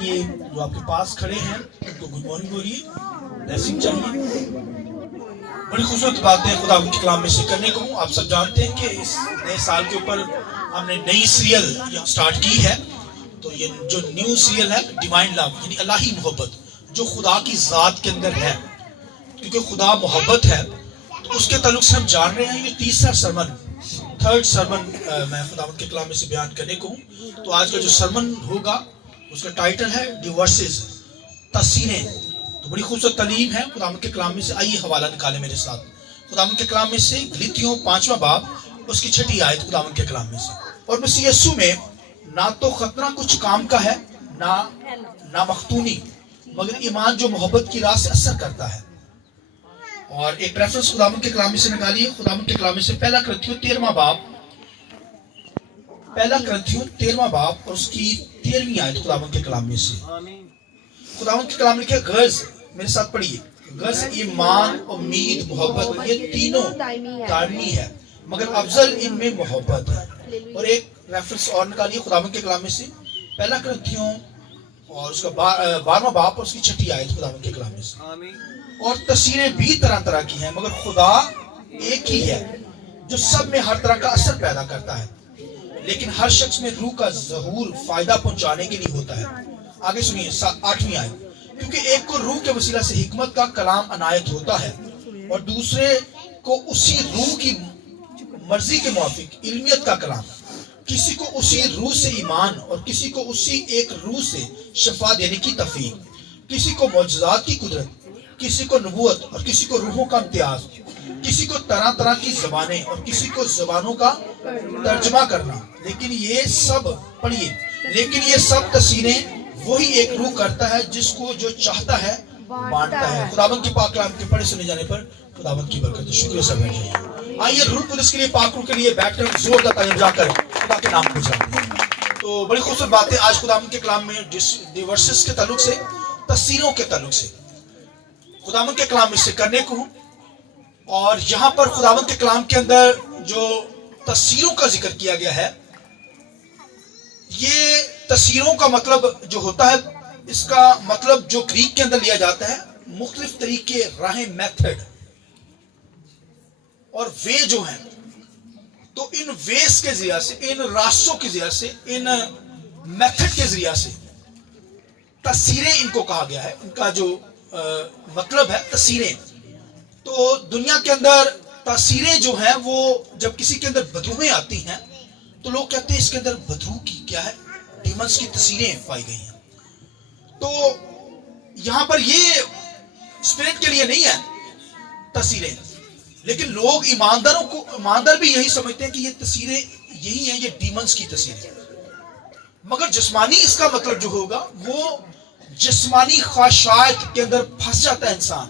یہ جو آپ کے پاس کھڑے ہیں ان کو گڈ مارننگ ہو رہی ہے، بلیسنگ چاہیے۔ بڑی خوبصورت باتیں خدا کے کلام میں سے کرنے کو ہوں۔ آپ سب جانتے ہیں کہ اس نئے سال کے اوپر ہم نے نئی سیریل سٹارٹ کی ہے، تو یہ جو نیو سیریل ہے ڈیوائن لو، یعنی الہی محبت جو خدا کی ذات کے اندر ہے، کیونکہ خدا محبت ہے تو اس کے تعلق سے ہم جان رہے ہیں۔ یہ تیسرا سرمن، تھرڈ سرمن میں خداوند کے کلام میں سے بیان کرنے کو ہوں۔ تو آج کا جو سرمن ہوگا اس کا ٹائٹل ہے ڈیورسز، تاثیریں۔ تو بڑی خوبصورت تعلیم ہے خداوند کے کلام میں سے۔ آئیے حوالہ نکالیں میرے ساتھ خداوند کے کلام میں سے، گلاطیوں 5واں باب اس کی 6 آیت خداوند کے کلام میں سے۔ اور مسیح یسوع میں نہ تو خطرہ کچھ کام کا ہے نہ مختونی، مگر ایمان جو محبت کی راہ سے اثر کرتا ہے۔ اور ایک ریفرنس خداوند کے کلام میں سے نکالیے، خداوند کے کلام میں سے پہلا کرنتھیوں 13واں باب اور اس کی 13ویں آیت خداوند کے کلام میں سے۔ خداوند کے کلام لکھے غرض، میرے ساتھ پڑھیے، غرض ایمان، امید، محبت، یہ تینوں دائمی ہے مگر افضل ان میں محبت ہے۔ اور ایک ریفرنس اور نکالیے خداوند کے کلام میں سے، پہلا کرنتھیوں اور اس کا 12واں باب اور اس کی 6 آیت خداوند کے کلام میں سے۔ اور تصویریں بھی طرح طرح کی ہیں مگر خدا ایک ہی ہے جو سب میں ہر طرح کا اثر پیدا کرتا ہے، لیکن ہر شخص میں روح کا ظہور فائدہ پہنچانے کے لیے ہوتا ہے۔ آگے سنیے 8ویں آیت، کیونکہ ایک کو روح کے وسیلہ سے حکمت کا کلام عنایت ہوتا ہے اور دوسرے کو اسی روح کی مرضی کے موافق علمیت کا کلام، کسی کو اسی روح سے ایمان اور کسی کو اسی ایک روح سے شفا دینے کی توفیق، کسی کو معجزات کی قدرت، کسی کو نبوت اور کسی کو روحوں کا امتیاز، کسی کو طرح طرح کی زبانیں اور کسی کو زبانوں کا ترجمہ کرنا، لیکن یہ سب پڑھیے، لیکن یہ سب تصویریں وہی ایک روح کرتا ہے جس کو جو چاہتا ہے بانٹتا ہے۔ خداوند کی پاک کلام کے پڑھے سنے جانے پر خداوند کی برکت، شکریہ سب ہے۔ آئیے روح القدس کے لیے، پاک روح کے لیے بیٹھ کر زوردار تعظیم جا کر خدا کے نام کو جانتے ہیں۔ تو بڑی خوبصورت باتیں آج خداوند کے کلام میں ڈیورسز کے تعلق سے، تصویروں کے تعلق سے خداوند کے کلام میں سے کرنے کو ہوں۔ اور یہاں پر خداوند کے کلام کے اندر جو تصویروں کا ذکر کیا گیا ہے، یہ تصویروں کا مطلب جو ہوتا ہے، اس کا مطلب جو گریک کے اندر لیا جاتا ہے، مختلف طریقے، راہیں، میتھڈ اور وے جو ہیں، تو ان ویز کے ذریعہ سے، ان راستوں کے ذریعہ سے، ان میتھڈ کے ذریعہ سے تصویریں ان کو کہا گیا ہے۔ ان کا جو مطلب ہے تصویریں، تو دنیا کے اندر تصویریں جو ہیں وہ جب کسی کے اندر بدروہیں آتی ہیں تو لوگ کہتے ہیں اس کے اندر بدروح کی کیا ہے، ڈیمنز کی تصویریں پائی گئی ہیں۔ تو یہاں پر یہ اسپرٹ کے لیے نہیں ہے تصویریں، لیکن لوگ ایماندار بھی یہی سمجھتے ہیں کہ یہ تصویریں یہی ہیں، یہ ڈیمنز کی تصویریں۔ مگر جسمانی اس کا مطلب جو ہوگا، وہ جسمانی خواہشات کے اندر پھنس جاتا ہے انسان،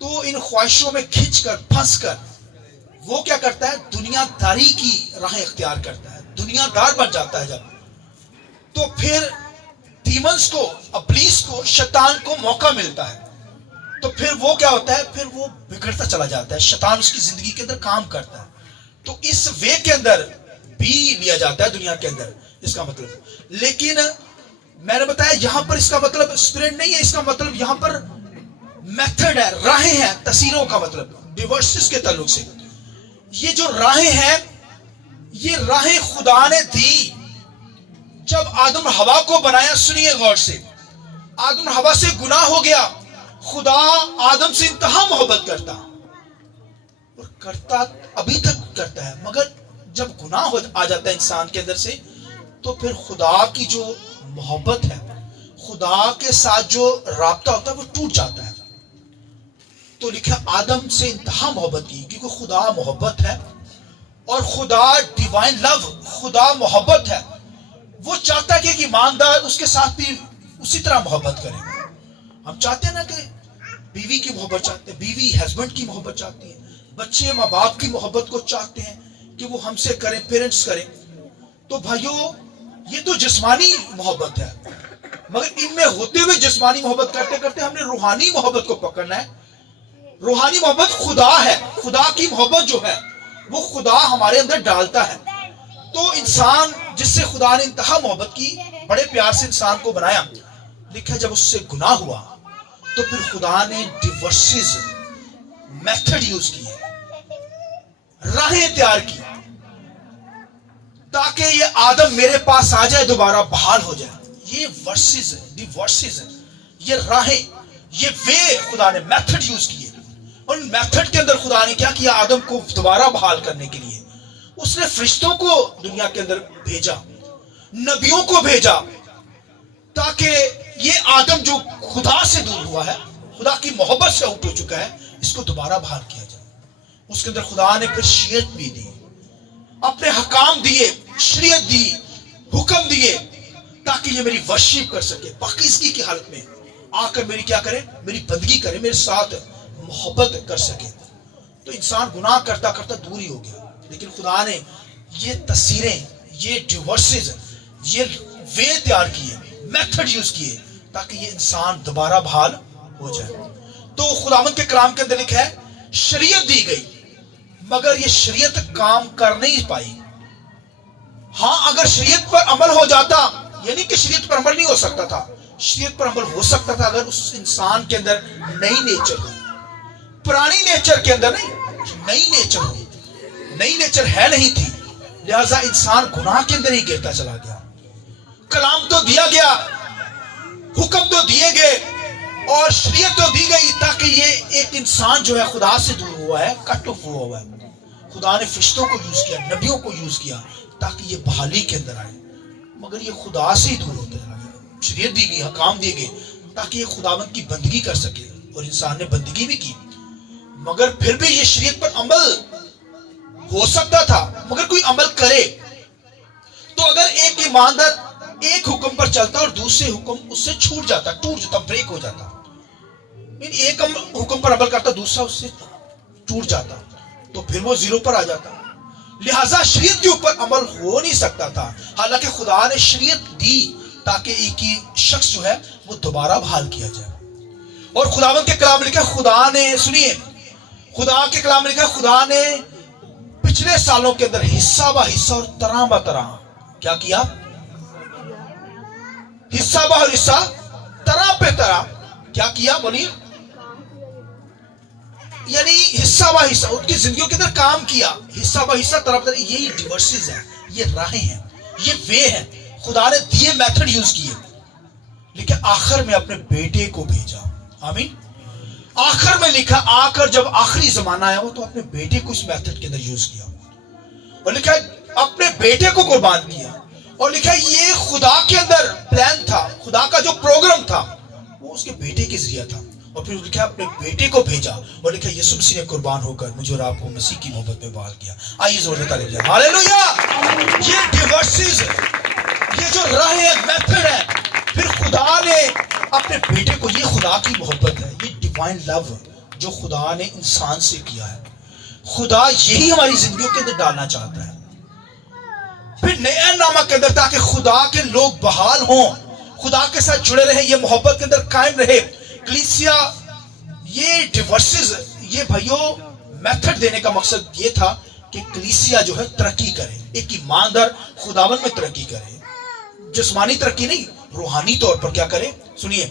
تو ان خواہشوں میں کھنچ کر پھنس کر وہ کیا کرتا ہے، دنیا داری کی راہیں اختیار کرتا ہے، دنیا دار بن جاتا ہے جب، تو پھر ڈیمنز کو، ابلیس کو، شیطان کو موقع ملتا ہے، تو پھر وہ کیا ہوتا ہے، پھر وہ بگڑتا چلا جاتا ہے، شیطان اس کی زندگی کے اندر کام کرتا ہے۔ تو اس وے کے اندر بھی لیا جاتا ہے دنیا کے اندر اس کا مطلب، لیکن میں نے بتایا یہاں پر اس کا مطلب اسپرٹ نہیں ہے، اس کا مطلب یہاں پر میتھڈ ہے، راہیں ہیں، تصویروں کا مطلب ڈیورسز کے تعلق سے۔ یہ جو راہیں ہیں، یہ راہیں خدا نے دی جب آدم ہوا کو بنایا۔ سنیے غور سے، آدم ہوا سے گناہ ہو گیا، خدا آدم سے انتہا محبت کرتا اور کرتا ابھی تک کرتا ہے، مگر جب گناہ آ جاتا ہے انسان کے اندر سے، تو پھر خدا کی جو محبت ہے، خدا کے ساتھ جو رابطہ ہوتا ہے، وہ ٹوٹ جاتا ہے۔ تو لکھا آدم سے انتہا محبت کی، کیونکہ خدا محبت ہے اور خدا ڈیوائن لو، خدا محبت ہے۔ وہ چاہتا ہے کہ ایک ایماندار اس کے ساتھ بھی اسی طرح محبت کرے۔ ہم چاہتے ہیں نا کہ بیوی کی محبت چاہتے ہیں، بیوی ہسبینڈ کی محبت چاہتی ہے، بچے ماں باپ کی محبت کو چاہتے ہیں کہ وہ ہم سے کریں، پیرنٹس کریں۔ تو بھائیو، یہ تو جسمانی محبت ہے، مگر ان میں ہوتے ہوئے جسمانی محبت کرتے کرتے ہم نے روحانی محبت کو پکڑنا ہے۔ روحانی محبت خدا ہے، خدا کی محبت جو ہے وہ خدا ہمارے اندر ڈالتا ہے۔ تو انسان جس سے خدا نے انتہا محبت کی، بڑے پیار سے انسان کو بنایا، لکھا جب اس سے گناہ ہوا تو پھر خدا نے ڈیورسز میتھڈ یوز کیے, راہیں تیار کی تاکہ یہ آدم میرے پاس آ جائے, دوبارہ بحال ہو جائے. یہ ورسز, ڈیورسز, یہ راہیں, یہ وے خدا نے میتھڈ یوز کیے. ان میتھڈ کے اندر خدا نے کیا کیا, آدم کو دوبارہ بحال کرنے کے لیے اس نے فرشتوں کو دنیا کے اندر بھیجا, نبیوں کو بھیجا, تاکہ یہ آدم جو خدا سے دور ہوا ہے, خدا کی محبت سے اٹھ ہو چکا ہے, اس کو دوبارہ بحال کیا جائے. اس کے اندر خدا نے پھر شریعت بھی دی, اپنے حکام دیے, شریعت دی, حکم دیے, تاکہ یہ میری ورشپ کر سکے, پاکیزگی کی حالت میں آ کر میری کیا کرے, میری بندگی کرے, میرے ساتھ محبت کر سکے. تو انسان گناہ کرتا کرتا دور ہی ہو گیا, لیکن خدا نے یہ تصویریں, یہ ڈیورسز, یہ وے تیار کیے, میتھڈ یوز کیے تاکہ یہ انسان دوبارہ بحال ہو جائے. تو خداوند کے کلام کے اندر لکھا ہے شریعت دی گئی, مگر یہ شریعت کام کر نہیں پائی. ہاں اگر شریعت پر عمل ہو جاتا, یعنی کہ شریعت پر عمل نہیں ہو سکتا تھا, شریعت پر عمل ہو سکتا تھا اگر اس انسان کے اندر نئی نیچر ہو, پرانی نیچر کے اندر نہیں, نئی نیچر ہو. نئی نیچر ہے نہیں تھی, لہذا انسان گناہ کے اندر ہی گرتا چلا گیا. کلام تو دیا گیا, حکم تو دیے گئے, اور شریعت تو دی گئی تاکہ یہ ایک انسان جو ہے خدا سے دور ہوا ہے, کٹ آف ہوا ہے. خدا نے فرشتوں کو یوز کیا, نبیوں کو یوز کیا تاکہ یہ بحالی کے اندر آئے, مگر یہ خدا سے ہی دور ہوتا چلا گیا. شریعت دی گئی, حکام دیے گئے تاکہ یہ خداوند کی بندگی کر سکے, اور انسان نے بندگی بھی کی, مگر پھر بھی یہ شریعت پر عمل ہو سکتا تھا. مگر کوئی عمل کرے تو اگر ایک ایماندار ایک حکم پر چلتا اور دوسرے حکم اس سے چھوٹ جاتا, ٹوٹ جاتا, بریک ہو جاتا, ایک حکم پر عمل کرتا دوسرا اس سے ٹوٹ جاتا, تو پھر وہ زیرو پر آ جاتا. لہٰذا شریعت کے اوپر عمل ہو نہیں سکتا تھا, حالانکہ خدا نے شریعت دی تاکہ ایک ہی شخص جو ہے وہ دوبارہ بحال کیا جائے. اور خداوند کے کلام لکھا, خدا نے, سنیے, خدا کے کلام لکھا, خدا نے پچھلے سالوں کے اندر حصہ با حصہ اور طرح با طرح کیا کیا, حصہ با حصہ, طرح پہ طرح کیا کیا, بولیے, یعنی حصہ با حصہ ان کی زندگیوں کے اندر کام کیا, حصہ با حصہ, طرح طرح. یہی ڈیورسز ہیں, یہ راہیں ہیں, یہ وے ہیں. خدا نے دیے میتھڈ یوز کیے, لیکن آخر میں اپنے بیٹے کو بھیجا. آمین. آخر میں لکھا, آ کر جب آخری زمانہ آیا وہ تو اپنے بیٹے کو اس میتھڈ کے اندر یوز کیا, اور لکھا اپنے بیٹے کو قربان کیا, اور لکھا یہ خدا کے اندر پلان تھا, خدا کا جو پروگرام تھا وہ اس کے بیٹے کے ذریعہ تھا. اور پھر لکھا اپنے بیٹے کو بھیجا, اور لکھا یسوع مسیح نے قربان ہو کر مجھے اور آپ کو مسیح کی محبت میں بحال کیا. آئیے زور سے تعریف کریں, ہاللیلویا. یہ ڈیورسز, یہ جو راہیں میتھڈ ہے, پھر خدا نے اپنے بیٹے کو, یہ خدا کی محبت ہے, یہ ڈیوائن لو جو خدا نے انسان سے کیا ہے. خدا یہی ہماری زندگیوں کے اندر ڈالنا چاہتا ہے, پھر نئے نامہ کے اندر, تاکہ خدا کے لوگ بحال ہوں, خدا کے ساتھ جڑے رہے, یہ محبت کے اندر قائم رہے. کلیسیا, یہ ڈیورسز, یہ بھائیوں میتھڈ دینے کا مقصد یہ تھا کہ کلیسیا جو ہے ترقی کرے, ایک ایماندار خداوند میں ترقی کرے, جسمانی ترقی نہیں, روحانی طور پر کیا کرے, سنیے,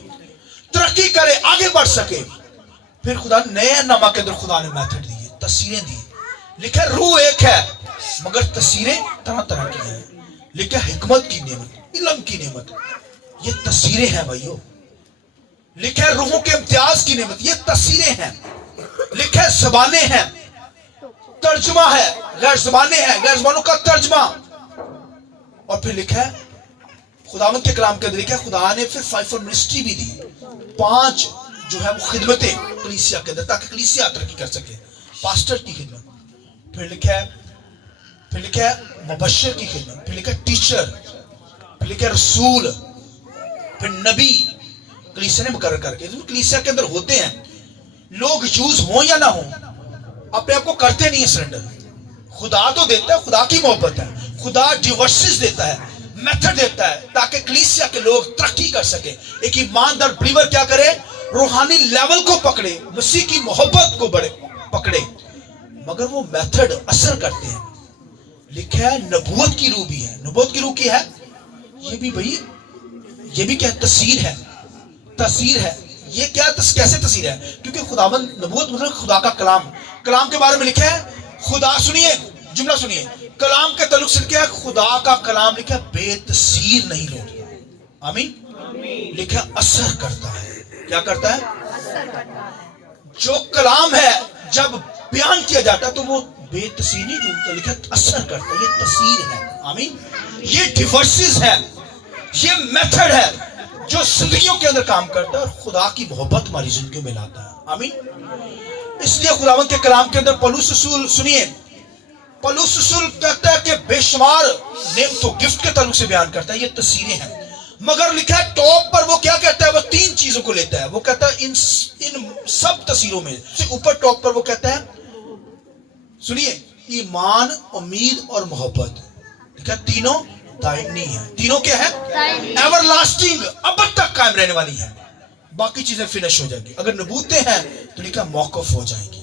ترقی کرے, آگے بڑھ سکے. پھر خدا نئے نامہ کے اندر خدا نے میتھڈ دیے, تصویریں دی. لکھا روح ایک ہے مگر تصویریں طرح طرح کی ہیں. لکھا حکمت کی نعمت, علم کی نعمت, یہ تصویریں ہیں بھائیو. لکھا روحوں کے امتیاز کی نعمت, یہ تصویریں ہیں. لکھا زبانیں ہیں, ترجمہ ہے, غیر زبانیں ہیں, غیر زبانوں کا ترجمہ. اور پھر لکھا ہے خداوند کے کلام کے اندر لکھا ہے خدا نے پھر 5 منسٹری بھی دی, 5 جو ہے وہ خدمتیں کلیسیا کے اندر, تاکہ کلیسیا ترقی کر سکے. پاسٹر کی خدمت, پھر لکھا ہے مبشر کی خدمت, پھر لکھا ہے ٹیچر, پھر لکھا ہے رسول, پھر نبی. کلیسیا نے مقرر کر کے, کلیسیا کے اندر ہوتے ہیں لوگ, یوز ہوں یا نہ ہوں, اپنے آپ کو کرتے نہیں ہیں سرنڈر. خدا تو دیتا ہے, خدا کی محبت ہے, خدا ڈیورسز دیتا ہے, میتھڈ دیتا ہے, تاکہ کلیسیا کے لوگ ترقی کر سکے. ایک ایماندار بلیور کیا کرے, روحانی لیول کو پکڑے, مسیح کی محبت کو پکڑے, مگر وہ میتھڈ اثر کرتے ہیں. لکھا ہے نبوت کی روح بھی ہے. نبوت کی روح کی ہے, یہ بھی بھائی, یہ بھی کیا تصویر ہے, تاثیر ہے. یہ کیا کیسے تاثیر ہے؟ کیونکہ خداوند نبوت مطلب خدا کا کلام. کلام کے بارے میں لکھا ہے خدا, سنیے جملہ سنیے, کلام کے تعلق سے کیا ہے؟ خدا کا کلام لکھا ہے بے تاثیر نہیں لوٹتا. آمین. لکھا اثر کرتا ہے. کیا کرتا ہے؟ جو کلام ہے جب بیان کیا جاتا ہے تو وہ بے تاثیر نہیں ڈھونڈتا, لکھا اثر کرتا ہے. یہ تاثیر ہے. آمین. یہ ڈیورسز ہے, یہ میتھڈ ہے جو زندگیوں کے اندر کام کرتا ہے اور خدا کی محبت ہماری زندگیوں میں لاتا ہے. آمین. اس لیے خداوند کے کلام کے اندر پولس رسول, سنیے, پولس رسول کہتا ہے کہ بے شمار نعمتوں گفٹ کے تعلق سے بیان کرتا ہے, یہ تاثیریں ہیں. مگر لکھا ہے ٹاپ پر وہ کیا کہتا ہے؟ وہ تین چیزوں کو لیتا ہے. وہ کہتا ہے ان سب تاثیروں میں سے اوپر ٹاپ پر وہ کہتا ہے, سنیے, ایمان, امید اور محبت. لکھا ہے تینوں دائمی ہیں. تینوں کیا ہے؟ ایور لاسٹنگ, اب تک قائم رہنے والی ہیں. باقی چیزیں فنش ہو جائیں گی. اگر نبوتیں ہیں تو لکھا موقف ہو جائیں گی.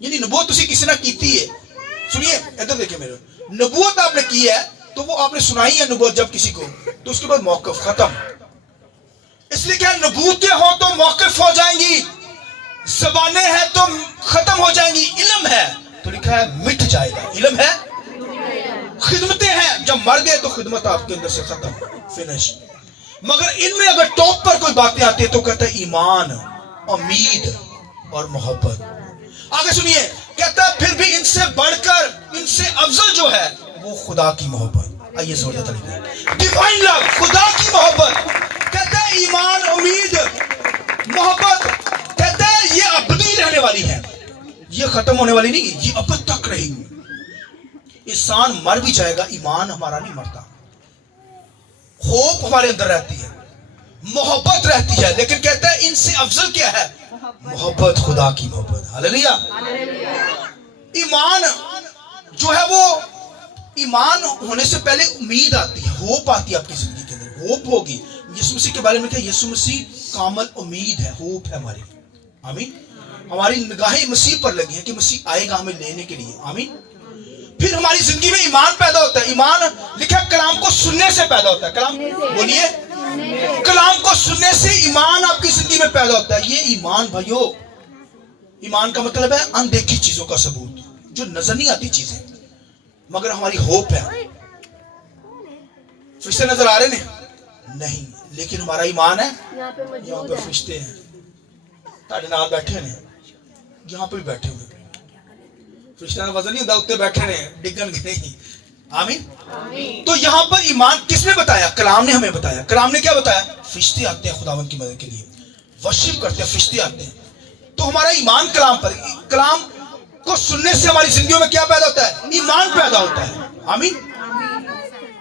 یعنی نبوت اسی کسی نے کیتی ہے. سنیے ادھر دیکھیں میرے, نبوت آپ نے کی ہے تو وہ آپ نے سنائی ہے نبوت جب کسی کو, تو اس کے بعد موقف ختم. اس لیے کیا نبوتیں ہو تو موقف ہو جائیں گی, زبانیں ہیں تو ختم ہو جائیں گی, علم ہے تو لکھا ہے مٹ جائے گا. علم ہے, خدمتیں ہیں, جب مر گئے تو خدمت آپ کے اندر سے ختم, فنش. مگر ان میں اگر ٹاپ پر کوئی باتیں آتی ہے تو کہتا ہے ایمان, امید اور محبت. آگے سنیے, کہتا ہے پھر بھی ان سے بڑھ کر, ان سے افضل جو ہے وہ خدا کی محبت. آئیے زور سے تعریف, ڈیوائن لو, خدا کی محبت. کہتا ہے ایمان, امید, محبت. کہتا ہے یہ ابدی رہنے والی ہے, یہ ختم ہونے والی نہیں, یہ اب تک رہے گی. انسان مر بھی جائے گا, ایمان ہمارا نہیں مرتا, ہوپ ہمارے اندر رہتی ہے, محبت رہتی ہے. لیکن کہتا ہے ان سے افضل کیا ہے؟ محبت, خدا کی محبت. ہاللیلویا. ایمان جو ہے وہ, ایمان ہونے سے پہلے امید آتی ہے, ہوپ آتی ہے آپ کی زندگی کے اندر, ہوپ ہوگی. یسوع مسیح کے بارے میں کہا یسوع مسیح کامل امید ہے, ہوپ ہے ہماری. آمین. ہماری نگاہیں مسیح پر لگی ہیں کہ مسیح آئے گا ہمیں لینے کے لیے. آمین. پھر ہماری زندگی میں ایمان پیدا ہوتا ہے. ایمان لکھا کلام کو سننے سے پیدا ہوتا ہے. کلام بولیے, کلام کو سننے سے ایمان آپ کی زندگی میں پیدا ہوتا ہے. یہ ایمان بھائیو, ایمان کا مطلب ہے اندیکھی چیزوں کا ثبوت, جو نظر نہیں آتی چیزیں مگر ہماری ہوپ ہے. فرشتے نظر آ رہے ہیں نہیں, لیکن ہمارا ایمان ہے. یہاں پہ فرشتے ہیں, تاڑے نال بیٹھے ہیں, یہاں پہ بھی بیٹھے ہوئے. فرشتہ کا وزن نہیں ہوتا, اتنے بیٹھے رہے, ڈگن گئے نہیں. آمین. تو یہاں پر ایمان کس نے بتایا؟ کلام نے ہمیں بتایا. کلام نے کیا بتایا؟ فرشتے آتے ہیں خداوند کی مدد کے لیے, ورشپ کرتے ہیں, فرشتے آتے ہیں. تو ہمارا ایمان کلام پر, کلام کو سننے سے ہماری زندگیوں میں کیا پیدا ہوتا ہے؟ ایمان پیدا ہوتا ہے. آمین.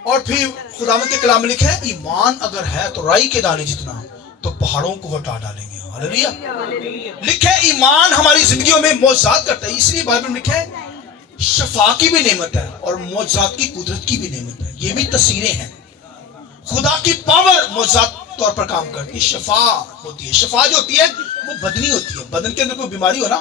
اور پھر خداوند کے کلام میں لکھا ہے ایمان اگر ہے تو رائی کے دانے جتنا تو پہاڑوں کو ہٹا ڈالیں گے. ہاللیلویا. لکھا ہے ایمان ہماری زندگیوں میں معجزات کرتا ہے. اس لیے بائبل میں لکھا ہے شفا کی بھی نعمت ہے اور معجزات کی قدرت کی بھی نعمت ہے. یہ بھی تصویریں ہیں. خدا کی پاور معجزات طور پر کام کرتی ہے. شفا ہوتی ہے. شفا جو ہوتی ہے وہ بدنی ہوتی ہے. بدن کے اندر کوئی بیماری ہو نا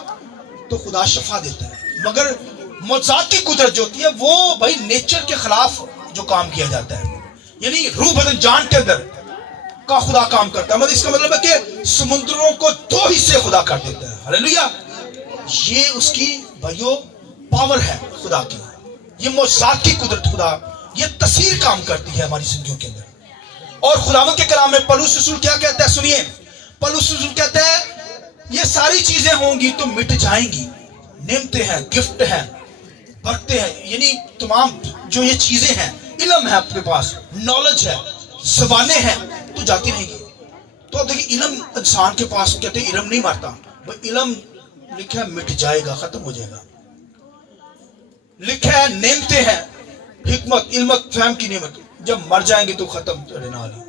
تو خدا شفا دیتا ہے. مگر معجزات کی قدرت جو ہوتی ہے وہ بھائی نیچر کے خلاف جو کام کیا جاتا ہے, یعنی روح بدن جان کے اندر کا خدا کام کرتا ہے. مطلب اس کا مطلب ہے کہ سمندروں کو دو حصے خدا کر دیتا ہے. ہاللیلویا. یہ اس کی بھائیو پاور ہے خدا کی. یہ معجزات کی قدرت خدا, یہ تصویر کام کرتی ہے ہماری زندگیوں کے اندر. اور خداوند کے کلام میں پولس رسول کیا کہتا ہے؟ سنیے, پولس رسول کہتا ہے یہ ساری چیزیں ہوں گی تو مٹ جائیں گی. نعمتیں ہیں, گفٹ ہیں, برکتیں ہیں, یعنی تمام جو یہ چیزیں ہیں, علم ہے آپ کے پاس, نالج ہے, زبانیں ہیں, تو جاتی رہیں گی. تو اب دیکھیں علم انسان کے پاس, کہتے ہیں علم نہیں مرتا, علم لکھا ہے مٹ جائے گا, ختم ہو جائے گا. لکھا ہے نعمتیں ہیں, حکمت, علمت, فہم کی نعمت, جب مر جائیں گے تو ختم رہنے والی.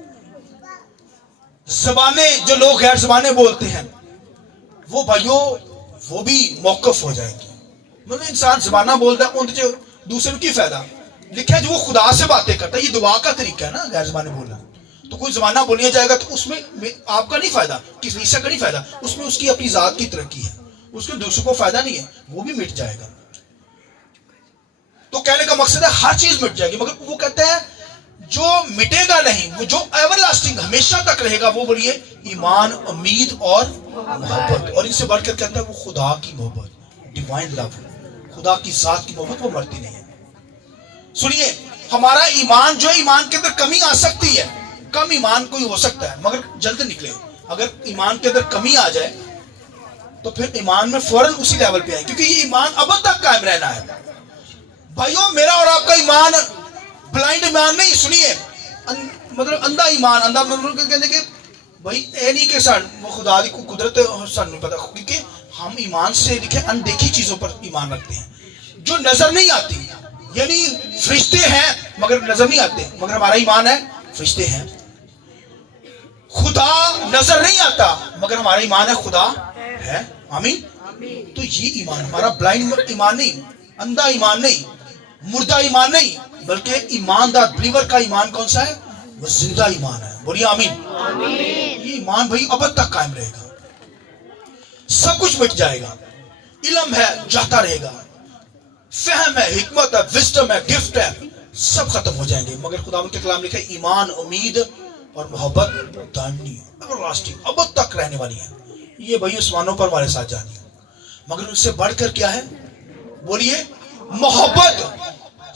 زبانیں, جو لوگ غیر زبانیں بولتے ہیں وہ بھائیو وہ بھی موقف ہو جائیں گے. مطلب انسان زبانہ بولتا ہے ان سے دوسرے کو کی فائدہ. لکھا ہے جو وہ خدا سے باتیں کرتا ہے, یہ دعا کا طریقہ ہے نا غیر زبانیں بولنا. تو کوئی زمانہ بولیا جائے گا تو اس میں آپ کا نہیں فائدہ, کسی حصہ کا نہیں فائدہ, اس میں اس کی اپنی ذات کی ترقی ہے, اس کے دوسروں کو فائدہ نہیں ہے, وہ بھی مٹ جائے گا. تو کہنے کا مقصد ہے ہر چیز مٹ جائے گی. مگر وہ کہتا ہے جو مٹے گا نہیں، وہ جو ایور لاسٹنگ ہمیشہ تک رہے گا، وہ بولیے ایمان، امید اور محبت. اور ان سے بڑھ کر کہتا ہے وہ خدا کی محبت، ڈیوائن لو، خدا کی ذات کی محبت، وہ مرتی نہیں ہے. سنیے، ہمارا ایمان جو ایمان کے اندر کمی آ سکتی ہے، کم ایمان کوئی ہو سکتا ہے مگر جلد نکلے. اگر ایمان کے اندر کمی آ جائے تو پھر ایمان میں فوراً اسی لیول پہ آئے، کیونکہ یہ ایمان ابد تک قائم رہنا ہے. بھائیو، میرا اور آپ کا ایمان بلائنڈ ایمان نہیں، سنیے، مطلب اندھا ایمان. اندھا مطلب کہتے کہ بھائی اے نہیں کہ وہ خدا کی قدرت سن نہیں پتا، کیونکہ ہم ایمان سے لکھے اندیکھی چیزوں پر ایمان رکھتے ہیں جو نظر نہیں آتی. یعنی فرشتے ہیں مگر نظر نہیں آتے، مگر ہمارا ایمان ہے فرشتے ہیں. خدا نظر نہیں آتا مگر ہمارا ایمان ہے خدا ہے. آمین. تو یہ ایمان ہمارا بلائنڈ ایمان نہیں، اندھا ایمان نہیں، مردہ ایمان نہیں، بلکہ ایماندار بلیور کا ایمان کون سا ہے؟ وہ زندہ ایمان ہے. بولیے آمین. یہ ایمان بھائی ابد تک قائم رہے گا. سب کچھ مٹ جائے گا، علم ہے جاتا رہے گا، فہم ہے، حکمت ہے، وزڈم ہے، گفٹ ہے، سب ختم ہو جائیں گے، مگر خداوند کے کلام لکھا ہے ایمان، امید اور محبت دائمی ہے، ایور لاسٹنگ، ابد تک رہنے والی ہے. یہ بھائی آسمانوں پر ہمارے ساتھ جانی ہے. مگر ان سے بڑھ کر کیا ہے؟ بولیے محبت،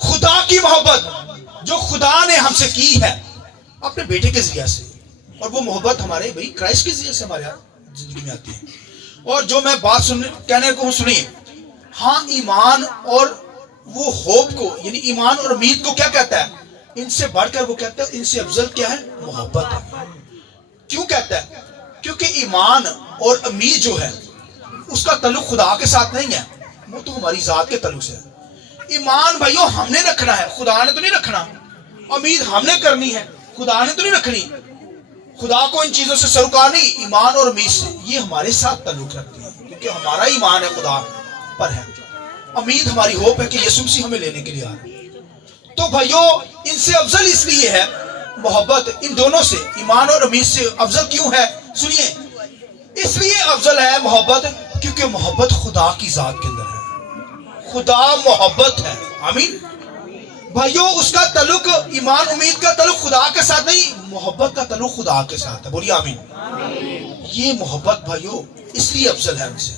خدا کی محبت جو خدا نے ہم سے کی ہے اپنے بیٹے کے ذریعے سے. اور وہ محبت ہمارے بھائی کرائسٹ کے ذریعے سے ہمارے زندگی میں آتی ہے. اور جو میں بات کہنے کو سنیے، ہاں ایمان اور وہ ہوپ کو، یعنی ایمان اور امید کو کیا کہتا ہے؟ ان سے بڑھ کر وہ کہتا ہے ان سے افضل کیا ہے؟ محبت ہے. کیوں کہتا ہے؟ کیونکہ ایمان اور امید جو ہے اس کا تعلق خدا کے ساتھ نہیں ہے، وہ تو ہماری ذات کے تعلق سے ہے. ایمان بھائیو ہم نے رکھنا ہے، خدا نے تو نہیں رکھنا. امید ہم نے کرنی ہے، خدا نے تو نہیں رکھنی. خدا کو ان چیزوں سے سروکار نہیں، ایمان اور امید سے یہ ہمارے ساتھ تعلق رکھتی ہے، کیونکہ ہمارا ایمان ہے خدا پر ہے. امید ہماری ہوپ ہے کہ یسوع مسیح ہمیں لینے کے لیے آ رہے ہیں. تو بھائیو ان سے افضل اس لیے ہے محبت، ان دونوں سے ایمان اور امید سے افضل کیوں ہے؟ سنیے، اس لیے افضل ہے محبت کیونکہ محبت خدا کی ذات کے اندر ہے. خدا محبت ہے. آمین. بھائیو اس کا تعلق، ایمان امید کا تعلق خدا کے ساتھ نہیں، محبت کا تعلق خدا کے ساتھ ہے. بولیے آمین. یہ محبت بھائیو اس لیے افضل ہے ہم سے.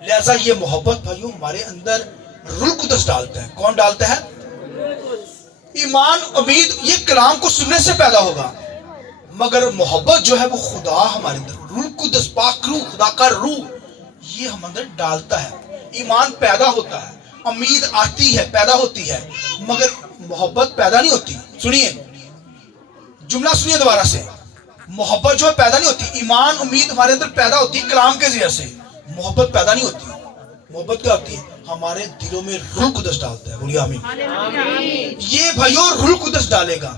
لہذا یہ محبت بھائیو ہمارے اندر روح القدس ڈالتا ہے. کون ڈالتا ہے؟ ایمان امید یہ کلام کو سننے سے پیدا ہوگا، مگر محبت جو ہے وہ خدا ہمارے اندر، روح القدس، پاک روح، خدا کا روح یہ ہم اندر ڈالتا ہے. ایمان پیدا ہوتا ہے، امید آتی ہے، پیدا ہوتی ہے، مگر محبت پیدا نہیں ہوتی. سنیے جملہ، سنیے دوبارہ سے، محبت جو ہے پیدا نہیں ہوتی. ایمان امید ہمارے اندر پیدا ہوتی ہے کلام کے ذریعے سے، محبت پیدا نہیں ہوتی. محبت کیا ہوتی ہے؟ ہمارے دلوں میں روح القدس ڈالتا ہے. بولیے آمین. یہ بھائیو روح القدس ڈالے گا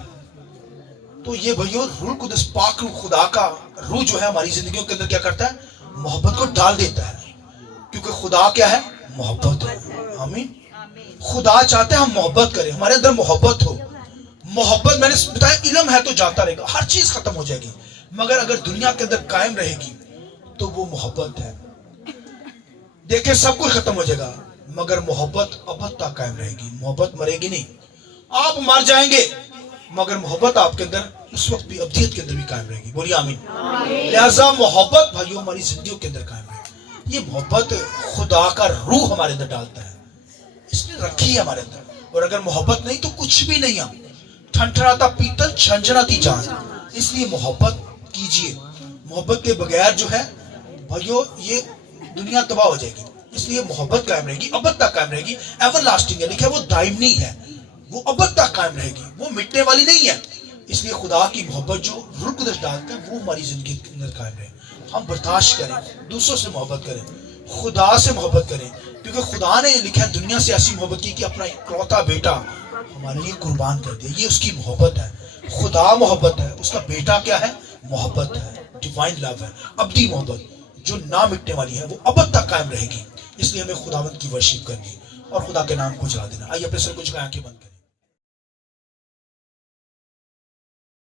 تو یہ بھائیو روح القدس، پاک روح، خدا کا روح جو ہے ہماری زندگیوں کے اندر کیا کرتا ہے؟ محبت کو ڈال دیتا ہے. کیونکہ خدا کیا ہے؟ محبت ہے. آمین. خدا چاہتے ہیں ہم محبت کریں، ہمارے اندر محبت ہو. محبت میں نے بتایا علم ہے تو جاتا رہے گا، ہر چیز ختم ہو جائے گی، مگر اگر دنیا کے اندر قائم رہے گی تو وہ محبت ہے. دیکھیں سب کچھ ختم ہو جائے گا مگر محبت ابد تک قائم رہے گی. محبت مرے گی نہیں. آپ مر جائیں گے مگر محبت آپ کے اندر اس وقت بھی ابدیت کے اندر بھی قائم رہے گی. بولیے آمین. لہذا محبت بھائیو ہماری زندگیوں کے اندر قائم رہے گی. یہ محبت خدا کا روح ہمارے اندر ڈالتا ہے، اس نے رکھی ہے ہمارے اندر. اور اگر محبت نہیں تو کچھ بھی نہیں. ہم ٹھنٹھراتا پیتل جھنجھناتی جان. اس لیے محبت کیجئے. محبت کے بغیر جو ہے بھائیو یہ دنیا تباہ ہو جائے گی. اس لیے محبت قائم رہے گی، ابد تک قائم رہے گی. ایور لاسٹنگ ہے، لکھا ہے وہ دائمی ہے، وہ ابد تک قائم رہے گی، وہ مٹنے والی نہیں ہے. اس لیے خدا کی محبت جو روح القدس ڈالتا ہے وہ ہماری زندگی کے اندر قائم رہے. ہم برداشت کریں، دوسروں سے محبت کریں، خدا سے محبت کریں، کیونکہ خدا نے لکھا ہے دنیا سے ایسی محبت کی کہ اپنا اکلوتا بیٹا ہمارے لیے قربان کر دیا. یہ اس کی محبت ہے. خدا محبت ہے، اس کا بیٹا کیا ہے؟ محبت ہے. ڈیوائن لو ہے، ابدی محبت جو نہ مٹنے والی ہے، وہ ابد تک قائم رہے گی. اس لیے ہمیں خداوند کی ورشپ کرنی اور خدا کے نام کو جلا دینا. آئیے اپنے سر کو جھکا کے بند کریں.